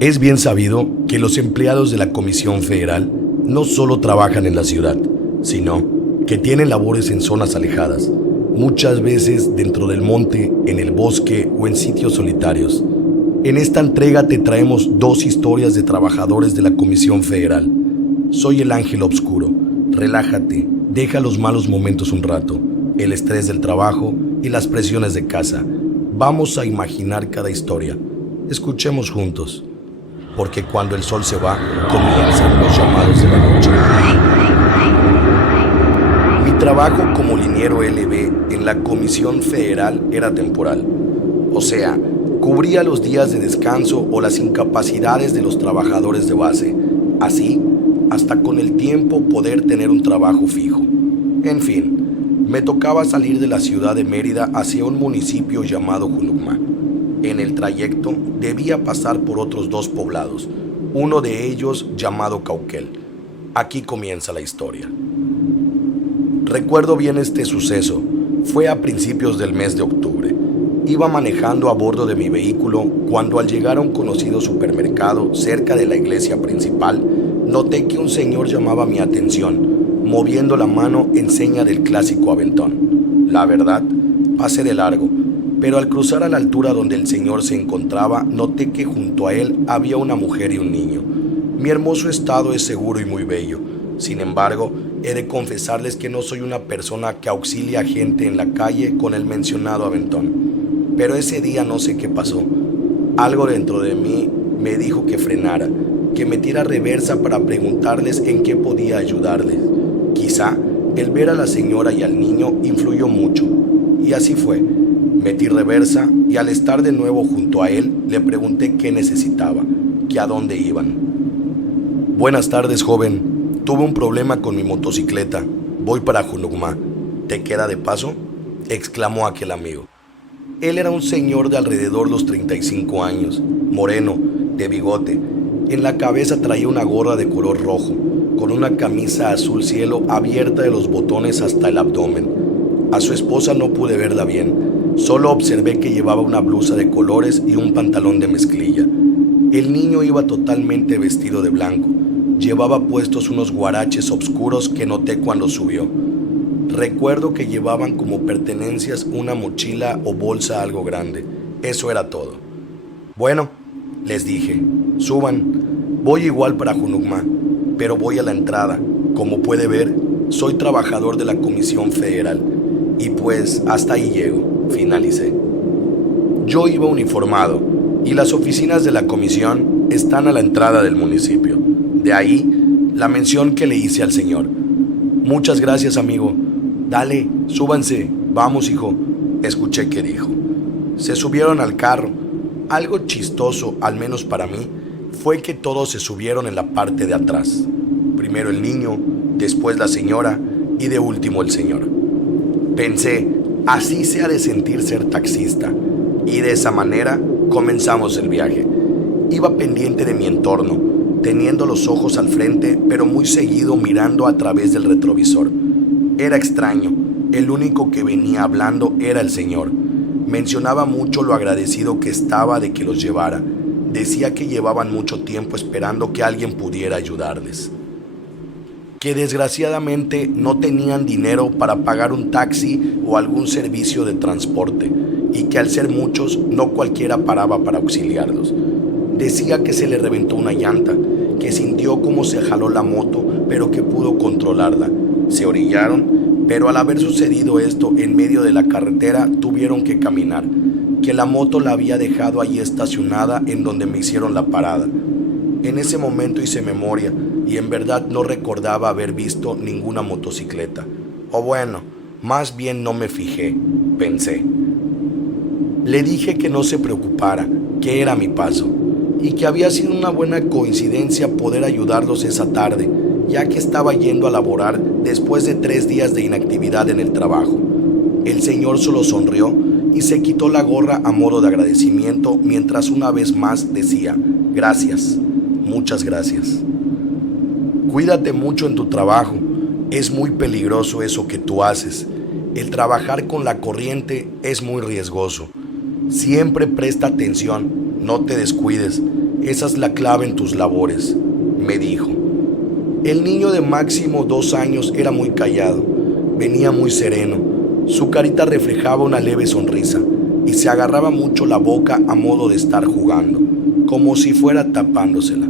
Es bien sabido que los empleados de la Comisión Federal no solo trabajan en la ciudad, sino que tienen labores en zonas alejadas, muchas veces dentro del monte, en el bosque o en sitios solitarios. En esta entrega te traemos dos historias de trabajadores de la Comisión Federal. Soy el Ángel Obscuro. Relájate, deja los malos momentos un rato, el estrés del trabajo y las presiones de casa. Vamos a imaginar cada historia. Escuchemos juntos. Porque cuando el sol se va, comienzan los llamados de la noche. Mi trabajo como liniero LB en la Comisión Federal era temporal. O sea, cubría los días de descanso o las incapacidades de los trabajadores de base. Así, hasta con el tiempo poder tener un trabajo fijo. En fin, me tocaba salir de la ciudad de Mérida hacia un municipio llamado Junucma. En el trayecto debía pasar por otros dos poblados, uno de ellos llamado Cauquel. Aquí comienza la historia. Recuerdo bien este suceso. Fue a principios del mes de octubre. Iba manejando a bordo de mi vehículo cuando al llegar a un conocido supermercado cerca de la iglesia principal, noté que un señor llamaba mi atención, moviendo la mano en seña del clásico aventón. La verdad, pasé de largo. Pero al cruzar a la altura donde el señor se encontraba, noté que junto a él había una mujer y un niño. Mi hermoso estado es seguro y muy bello. Sin embargo, he de confesarles que no soy una persona que auxilia a gente en la calle con el mencionado aventón. Pero ese día no sé qué pasó. Algo dentro de mí me dijo que frenara, que metiera reversa para preguntarles en qué podía ayudarles. Quizá el ver a la señora y al niño influyó mucho. Y así fue. Metí reversa y al estar de nuevo junto a él, le pregunté qué necesitaba, que a dónde iban. Buenas tardes, joven. Tuve un problema con mi motocicleta. Voy para Junucma. ¿Te queda de paso?, exclamó aquel amigo. Él era un señor de alrededor los 35 años, moreno, de bigote. En la cabeza traía una gorra de color rojo, con una camisa azul cielo abierta de los botones hasta el abdomen. A su esposa no pude verla bien. Solo observé que llevaba una blusa de colores y un pantalón de mezclilla. El niño iba totalmente vestido de blanco. Llevaba puestos unos guaraches oscuros que noté cuando subió. Recuerdo que llevaban como pertenencias una mochila o bolsa algo grande. Eso era todo. Bueno, les dije, suban. Voy igual para Junucma, pero voy a la entrada. Como puede ver, soy trabajador de la Comisión Federal. Y pues hasta ahí llego. Finalicé. Yo iba uniformado y las oficinas de la comisión están a la entrada del municipio. De ahí la mención que le hice al señor. Muchas gracias, amigo. Dale, súbanse. Vamos, hijo. Escuché que dijo. Se subieron al carro. Algo chistoso, al menos para mí, fue que todos se subieron en la parte de atrás. Primero el niño, después la señora y de último el señor. Pensé, así se ha de sentir ser taxista. Y de esa manera comenzamos el viaje. Iba pendiente de mi entorno, teniendo los ojos al frente, pero muy seguido mirando a través del retrovisor. Era extraño. El único que venía hablando era el señor. Mencionaba mucho lo agradecido que estaba de que los llevara. Decía que llevaban mucho tiempo esperando que alguien pudiera ayudarles. Que desgraciadamente no tenían dinero para pagar un taxi o algún servicio de transporte y que al ser muchos no cualquiera paraba para auxiliarlos. Decía que se le reventó una llanta, que sintió cómo se jaló la moto pero que pudo controlarla. Se orillaron, pero al haber sucedido esto en medio de la carretera tuvieron que caminar, que la moto la había dejado ahí estacionada en donde me hicieron la parada. En ese momento hice memoria y en verdad no recordaba haber visto ninguna motocicleta. O bueno, más bien no me fijé, pensé. Le dije que no se preocupara, que era mi paso, y que había sido una buena coincidencia poder ayudarlos esa tarde, ya que estaba yendo a laborar después de 3 días de inactividad en el trabajo. El señor solo sonrió y se quitó la gorra a modo de agradecimiento mientras una vez más decía, gracias, muchas gracias. Cuídate mucho en tu trabajo, es muy peligroso eso que tú haces. El trabajar con la corriente es muy riesgoso. Siempre presta atención, no te descuides. Esa es la clave en tus labores, me dijo. El niño de máximo 2 años era muy callado, venía muy sereno, su carita reflejaba una leve sonrisa y se agarraba mucho la boca a modo de estar jugando, como si fuera tapándosela.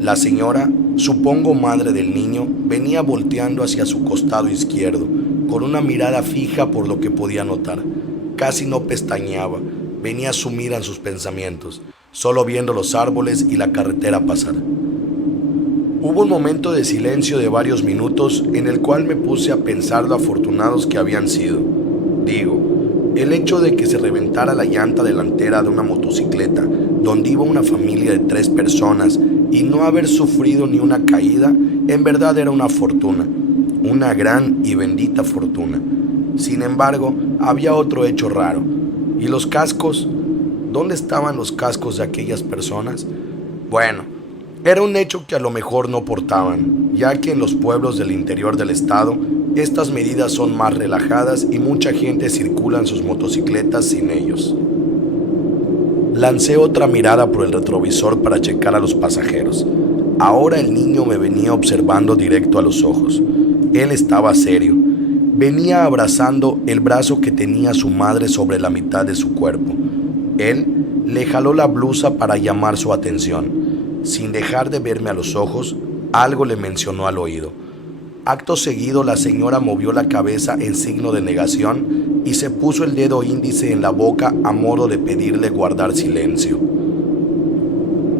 La señora, supongo madre del niño, venía volteando hacia su costado izquierdo, con una mirada fija por lo que podía notar. Casi no pestañeaba, venía sumida en sus pensamientos, solo viendo los árboles y la carretera pasar. Hubo un momento de silencio de varios minutos en el cual me puse a pensar lo afortunados que habían sido. Digo, el hecho de que se reventara la llanta delantera de una motocicleta donde iba una familia de 3 personas y no haber sufrido ni una caída, en verdad era una fortuna, una gran y bendita fortuna. Sin embargo, había otro hecho raro. ¿Y los cascos? ¿Dónde estaban los cascos de aquellas personas? Bueno, era un hecho que a lo mejor no portaban, ya que en los pueblos del interior del estado estas medidas son más relajadas y mucha gente circula en sus motocicletas sin ellos. Lancé otra mirada por el retrovisor para checar a los pasajeros. Ahora el niño me venía observando directo a los ojos. Él estaba serio. Venía abrazando el brazo que tenía su madre sobre la mitad de su cuerpo. Él le jaló la blusa para llamar su atención. Sin dejar de verme a los ojos, algo le mencionó al oído. Acto seguido, la señora movió la cabeza en signo de negación y se puso el dedo índice en la boca a modo de pedirle guardar silencio.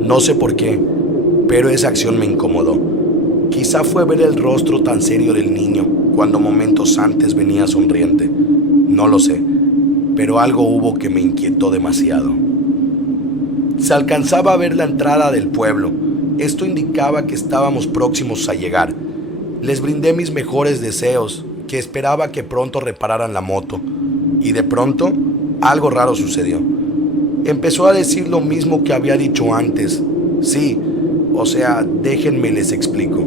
No sé por qué, pero esa acción me incomodó. Quizá fue ver el rostro tan serio del niño cuando momentos antes venía sonriente. No lo sé, pero algo hubo que me inquietó demasiado. Se alcanzaba a ver la entrada del pueblo. Esto indicaba que estábamos próximos a llegar. Les brindé mis mejores deseos, que esperaba que pronto repararan la moto. Y de pronto, algo raro sucedió. Empezó a decir lo mismo que había dicho antes. Sí, o sea, déjenme les explico.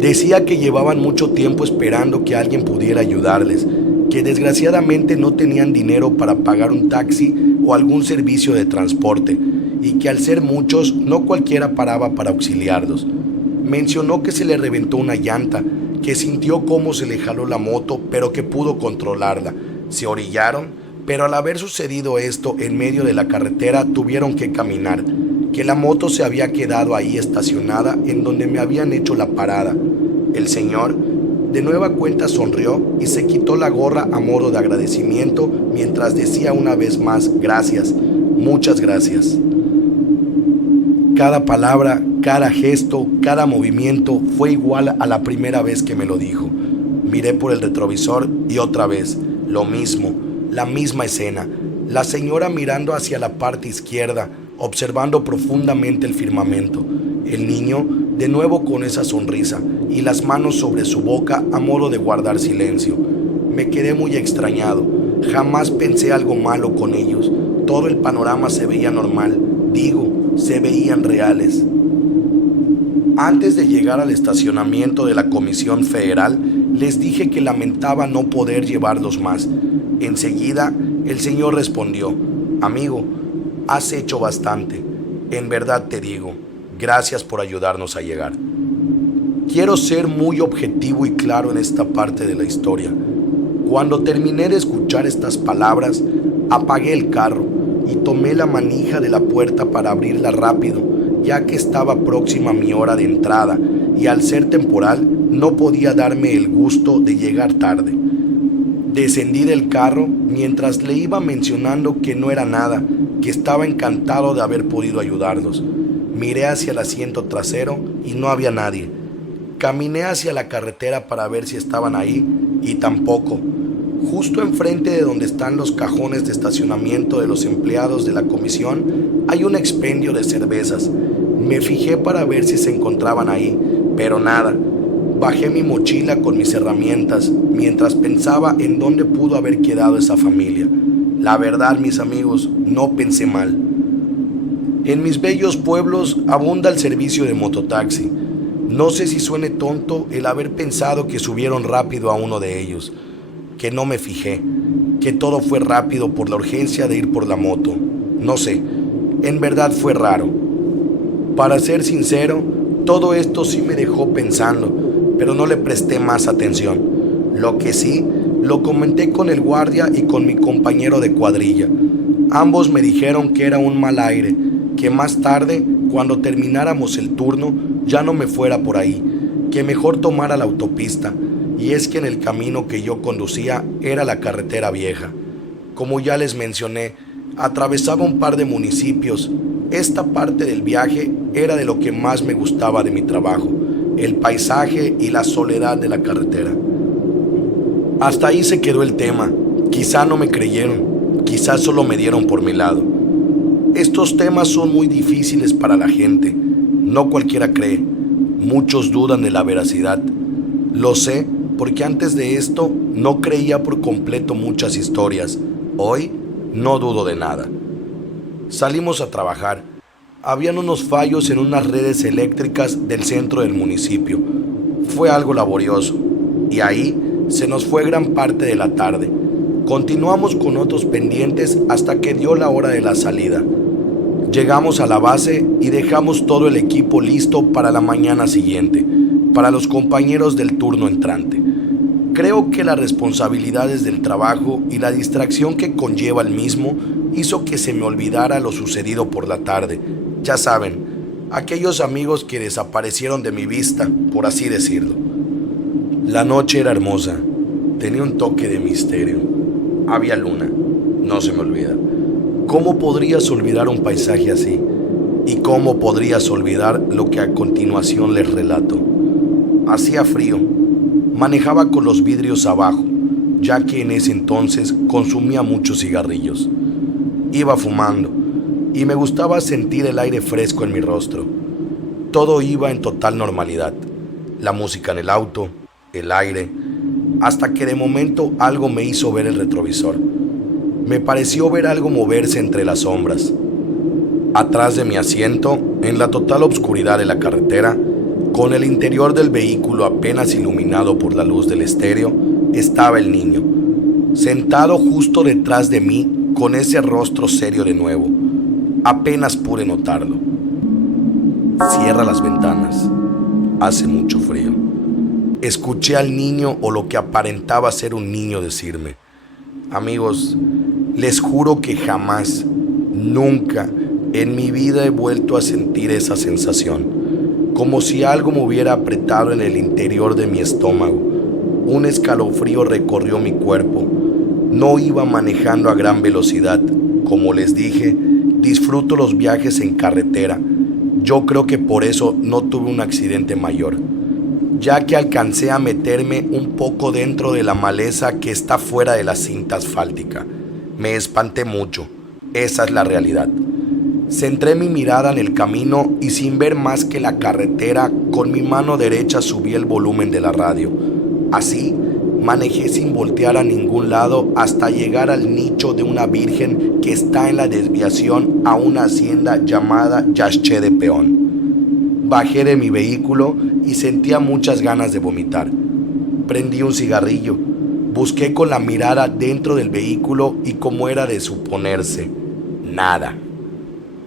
Decía que llevaban mucho tiempo esperando que alguien pudiera ayudarles, que desgraciadamente no tenían dinero para pagar un taxi o algún servicio de transporte, y que al ser muchos no cualquiera paraba para auxiliarlos. Mencionó que se le reventó una llanta, que sintió cómo se le jaló la moto, pero que pudo controlarla. Se orillaron, pero al haber sucedido esto en medio de la carretera tuvieron que caminar, que la moto se había quedado ahí estacionada en donde me habían hecho la parada. El señor de nueva cuenta sonrió y se quitó la gorra a modo de agradecimiento mientras decía una vez más gracias, muchas gracias. Cada palabra, cada gesto, cada movimiento fue igual a la primera vez que me lo dijo. Miré por el retrovisor y otra vez, lo mismo, la misma escena. La señora mirando hacia la parte izquierda, observando profundamente el firmamento. El niño de nuevo con esa sonrisa y las manos sobre su boca a modo de guardar silencio. Me quedé muy extrañado. Jamás pensé algo malo con ellos. Todo el panorama se veía normal. Digo, se veían reales. Antes de llegar al estacionamiento de la Comisión Federal, les dije que lamentaba no poder llevarlos más. Enseguida, el señor respondió: amigo, has hecho bastante. En verdad te digo, gracias por ayudarnos a llegar. Quiero ser muy objetivo y claro en esta parte de la historia. Cuando terminé de escuchar estas palabras, apagué el carro y tomé la manija de la puerta para abrirla rápido, ya que estaba próxima mi hora de entrada y al ser temporal no podía darme el gusto de llegar tarde. Descendí del carro mientras le iba mencionando que no era nada, que estaba encantado de haber podido ayudarlos. Miré hacia el asiento trasero y no había nadie. Caminé hacia la carretera para ver si estaban ahí y tampoco. Justo enfrente de donde están los cajones de estacionamiento de los empleados de la comisión hay un expendio de cervezas. Me fijé para ver si se encontraban ahí, pero nada. Bajé mi mochila con mis herramientas mientras pensaba en dónde pudo haber quedado esa familia. La verdad, mis amigos, no pensé mal. En mis bellos pueblos abunda el servicio de mototaxi. No sé si suene tonto el haber pensado que subieron rápido a uno de ellos, que no me fijé, que todo fue rápido por la urgencia de ir por la moto. No sé, En verdad fue raro. Para ser sincero, todo esto sí me dejó pensando, pero no le presté más atención. Lo que sí, lo comenté con el guardia y con mi compañero de cuadrilla. Ambos me dijeron que era un mal aire, que más tarde, cuando termináramos el turno, ya no me fuera por ahí, que mejor tomara la autopista, y es que en el camino que yo conducía era la carretera vieja. Como ya les mencioné, atravesaba un par de municipios. Esta parte del viaje era de lo que más me gustaba de mi trabajo, el paisaje y la soledad de la carretera. Hasta ahí se quedó el tema. Quizá no me creyeron, quizá solo me dieron por mi lado. Estos temas son muy difíciles para la gente. No cualquiera cree. Muchos dudan de la veracidad. Lo sé porque antes de esto no creía por completo muchas historias. Hoy no dudo de nada. Salimos a trabajar. Habían unos fallos en unas redes eléctricas del centro del municipio. Fue algo laborioso. Y ahí se nos fue gran parte de la tarde. Continuamos con otros pendientes hasta que dio la hora de la salida. Llegamos a la base y dejamos todo el equipo listo para la mañana siguiente, para los compañeros del turno entrante. Creo que las responsabilidades del trabajo y la distracción que conlleva el mismo hizo que se me olvidara lo sucedido por la tarde. Ya saben, aquellos amigos que desaparecieron de mi vista, por así decirlo. La noche era hermosa, tenía un toque de misterio. Había luna, no se me olvida. ¿Cómo podrías olvidar un paisaje así? ¿Y cómo podrías olvidar lo que a continuación les relato? Hacía frío. Manejaba con los vidrios abajo, ya que en ese entonces consumía muchos cigarrillos. Iba fumando y me gustaba sentir el aire fresco en mi rostro. Todo iba en total normalidad. La música en el auto, el aire, hasta que de momento algo me hizo ver el retrovisor. Me pareció ver algo moverse entre las sombras. Atrás de mi asiento, en la total oscuridad de la carretera, con el interior del vehículo apenas iluminado por la luz del estéreo, estaba el niño, sentado justo detrás de mí con ese rostro serio de nuevo. Apenas pude notarlo. Cierra las ventanas. Hace mucho frío. Escuché al niño, o lo que aparentaba ser un niño, decirme: amigos, les juro que jamás, nunca en mi vida he vuelto a sentir esa sensación. Como si algo me hubiera apretado en el interior de mi estómago. Un escalofrío recorrió mi cuerpo. No iba manejando a gran velocidad. Como les dije, disfruto los viajes en carretera. Yo creo que por eso no tuve un accidente mayor, ya que alcancé a meterme un poco dentro de la maleza que está fuera de la cinta asfáltica. Me espanté mucho. Esa es la realidad. Centré mi mirada en el camino y sin ver más que la carretera, con mi mano derecha subí el volumen de la radio. Así, manejé sin voltear a ningún lado hasta llegar al nicho de una virgen que está en la desviación a una hacienda llamada Yaxché de Peón. Bajé de mi vehículo y sentía muchas ganas de vomitar. Prendí un cigarrillo, busqué con la mirada dentro del vehículo y, como era de suponerse, nada.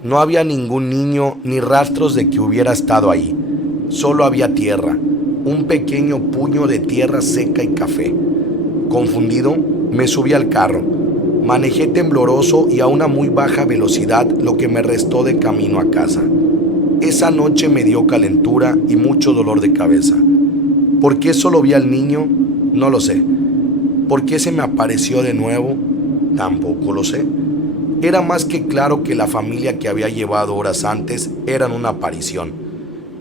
No había ningún niño ni rastros de que hubiera estado ahí. Solo había tierra, un pequeño puño de tierra seca y café. Confundido, me subí al carro. Manejé tembloroso y a una muy baja velocidad lo que me restó de camino a casa. Esa noche me dio calentura y mucho dolor de cabeza. ¿Por qué solo vi al niño? No lo sé. ¿Por qué se me apareció de nuevo? Tampoco lo sé. Era más que claro que la familia que había llevado horas antes eran una aparición,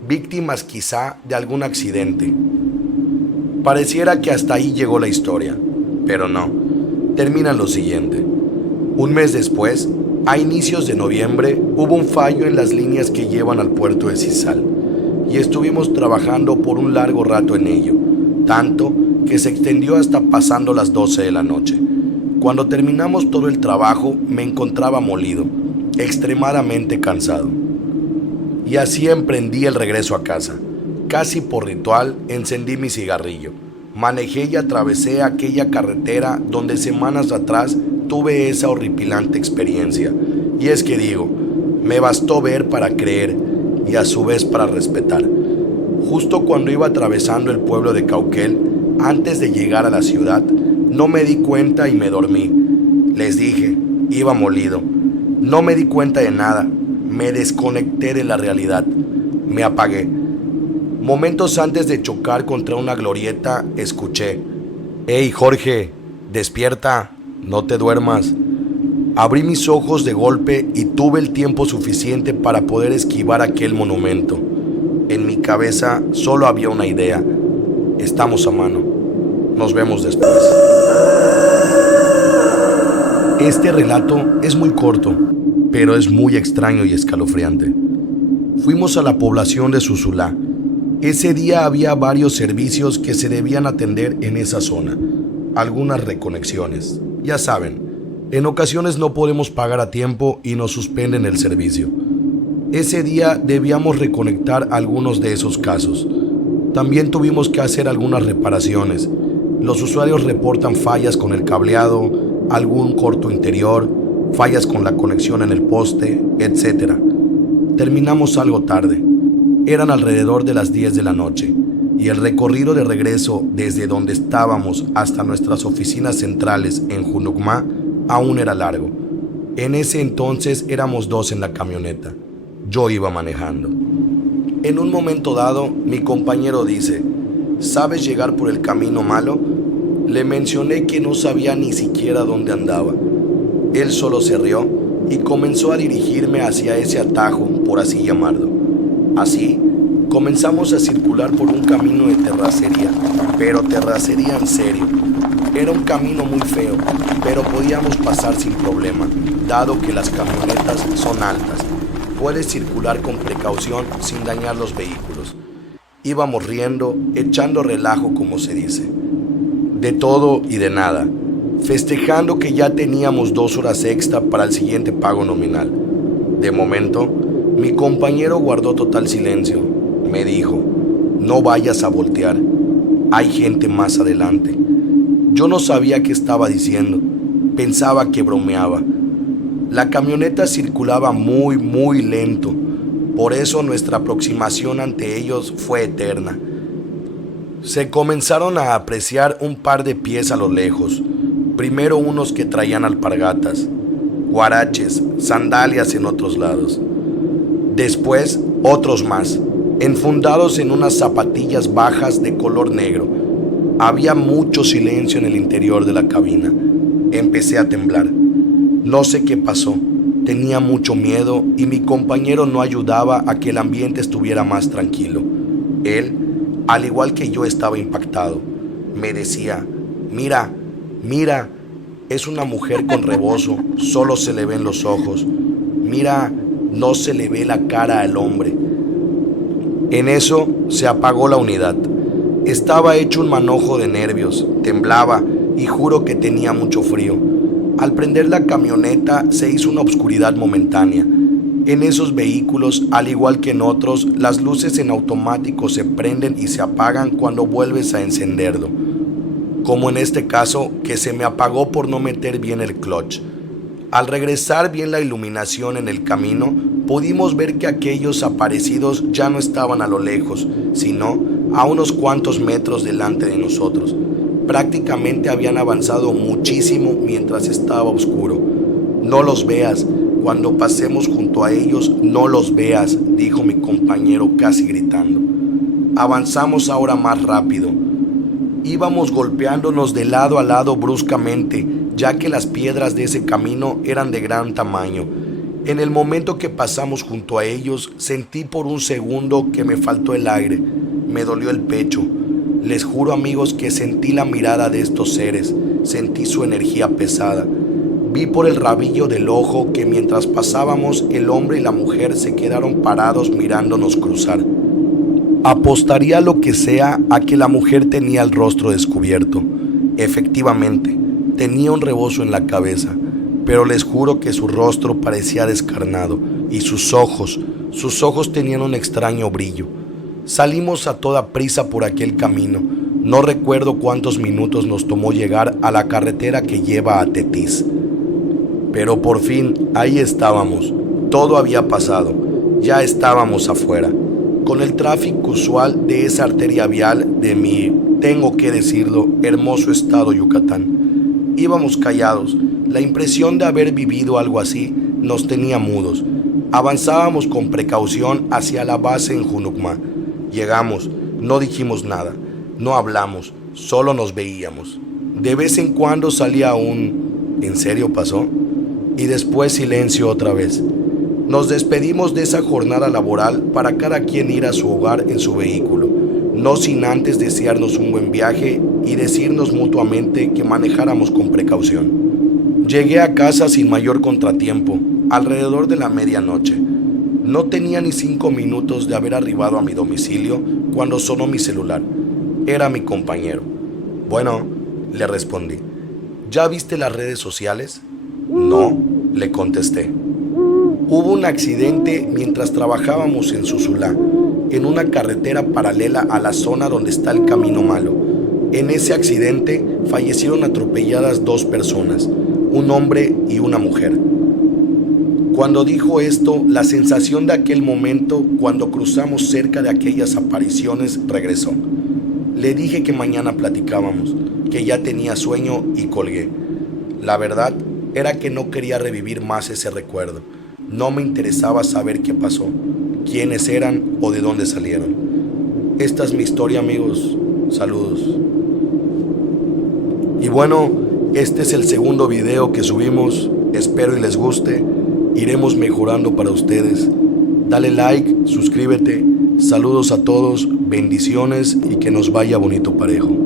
víctimas quizá de algún accidente. Pareciera que hasta ahí llegó la historia, pero no. Termina lo siguiente. Un mes después, a inicios de noviembre, hubo un fallo en las líneas que llevan al puerto de Sisal, y estuvimos trabajando por un largo rato en ello, tanto que se extendió hasta pasando las 12 de la noche. Cuando terminamos todo el trabajo, me encontraba molido, extremadamente cansado. Y así emprendí el regreso a casa. Casi por ritual, encendí mi cigarrillo. Manejé y atravesé aquella carretera donde semanas atrás tuve esa horripilante experiencia. Y es que digo, Me bastó ver para creer y a su vez para respetar. Justo cuando iba atravesando el pueblo de Cauquel, antes de llegar a la ciudad, no me di cuenta y me dormí. Les dije, iba molido. No me di cuenta de nada. Me desconecté de la realidad. Me apagué. Momentos antes de chocar contra una glorieta, escuché: «Hey, Jorge, despierta, no te duermas». Abrí mis ojos de golpe y tuve el tiempo suficiente para poder esquivar aquel monumento. En mi cabeza solo había una idea: estamos a mano. Nos vemos después. Este relato es muy corto, pero es muy extraño y escalofriante. Fuimos a la población de Susulá. Ese día había varios servicios que se debían atender en esa zona. Algunas reconexiones. Ya saben, en ocasiones no podemos pagar a tiempo y nos suspenden el servicio. Ese día debíamos reconectar algunos de esos casos. También tuvimos que hacer algunas reparaciones. Los usuarios reportan fallas con el cableado, algún corto interior, fallas con la conexión en el poste, etc. Terminamos algo tarde. Eran alrededor de las 10 de la noche y el recorrido de regreso desde donde estábamos hasta nuestras oficinas centrales en Junucmá aún era largo. En ese entonces éramos 2 en la camioneta. Yo iba manejando. En un momento dado, mi compañero dice: ¿sabes llegar por el camino malo? Le mencioné que no sabía ni siquiera dónde andaba. Él solo se rió y comenzó a dirigirme hacia ese atajo, por así llamarlo. Así, comenzamos a circular por un camino de terracería, pero terracería en serio. Era un camino muy feo, pero podíamos pasar sin problema, dado que las camionetas son altas. Puedes circular con precaución sin dañar los vehículos. Íbamos riendo, echando relajo, como se dice. De todo y de nada, festejando que ya teníamos 2 horas extra para el siguiente pago nominal. De momento, mi compañero guardó total silencio. Me dijo: no vayas a voltear, hay gente más adelante. Yo no sabía qué estaba diciendo, pensaba que bromeaba. La camioneta circulaba muy lento, por eso nuestra aproximación ante ellos fue eterna. Se comenzaron a apreciar un par de pies a lo lejos. Primero unos que traían alpargatas, guaraches, sandalias en otros lados. Después otros más, enfundados en unas zapatillas bajas de color negro. Había mucho silencio en el interior de la cabina. Empecé a temblar. No sé qué pasó. Tenía mucho miedo y mi compañero no ayudaba a que el ambiente estuviera más tranquilo. Él, al igual que yo, estaba impactado. Me decía: mira, es una mujer con rebozo, solo se le ven los ojos. Mira, no se le ve la cara al hombre. En eso se apagó la unidad. Estaba hecho un manojo de nervios, temblaba y juro que tenía mucho frío. Al prender la camioneta se hizo una oscuridad momentánea. En esos vehículos, al igual que en otros, las luces en automático se prenden y se apagan cuando vuelves a encenderlo. Como en este caso, que se me apagó por no meter bien el clutch. Al regresar bien la iluminación en el camino, pudimos ver que aquellos aparecidos ya no estaban a lo lejos, sino a unos cuantos metros delante de nosotros. Prácticamente habían avanzado muchísimo mientras estaba oscuro. No los veas, cuando pasemos junto a ellos, no los veas, dijo mi compañero casi gritando. Avanzamos ahora más rápido. Íbamos golpeándonos de lado a lado bruscamente, ya que las piedras de ese camino eran de gran tamaño. En el momento que pasamos junto a ellos, sentí por un segundo que me faltó el aire. Me dolió el pecho. Les juro, amigos, que sentí la mirada de estos seres, sentí su energía pesada. Vi por el rabillo del ojo que mientras pasábamos, el hombre y la mujer se quedaron parados mirándonos cruzar. Apostaría lo que sea a que la mujer tenía el rostro descubierto. Efectivamente, tenía un rebozo en la cabeza, pero les juro que su rostro parecía descarnado y sus ojos tenían un extraño brillo. Salimos a toda prisa por aquel camino. No recuerdo cuántos minutos nos tomó llegar a la carretera que lleva a Tetis. Pero por fin ahí estábamos, Todo había pasado, ya estábamos afuera, con el tráfico usual de esa arteria vial de mi, tengo que decirlo, hermoso estado Yucatán. Íbamos callados, la impresión de haber vivido algo así nos tenía mudos. Avanzábamos con precaución hacia la base en Junucma. Llegamos, no dijimos nada, no hablamos, solo nos veíamos. De vez en cuando salía un ¿en serio pasó? Y después silencio otra vez. Nos despedimos de esa jornada laboral para cada quien ir a su hogar en su vehículo, no sin antes desearnos un buen viaje y decirnos mutuamente que manejáramos con precaución. Llegué a casa sin mayor contratiempo, alrededor de la medianoche. No tenía ni 5 minutos de haber arribado a mi domicilio cuando sonó mi celular. Era mi compañero. Bueno, le respondí. ¿Ya viste las redes sociales? No, le contesté. Hubo un accidente mientras trabajábamos en Susulá, en una carretera paralela a la zona donde está el Camino Malo. En ese accidente fallecieron atropelladas 2 personas, un hombre y una mujer. Cuando dijo esto, la sensación de aquel momento, cuando cruzamos cerca de aquellas apariciones, regresó. Le dije que mañana platicábamos, que ya tenía sueño y colgué. La verdad era que no quería revivir más ese recuerdo. No me interesaba saber qué pasó, quiénes eran o de dónde salieron. Esta es mi historia, amigos. Saludos. Y bueno, este es el segundo video que subimos. Espero y les guste. Iremos mejorando para ustedes. Dale like, suscríbete. Saludos a todos, bendiciones y que nos vaya bonito parejo.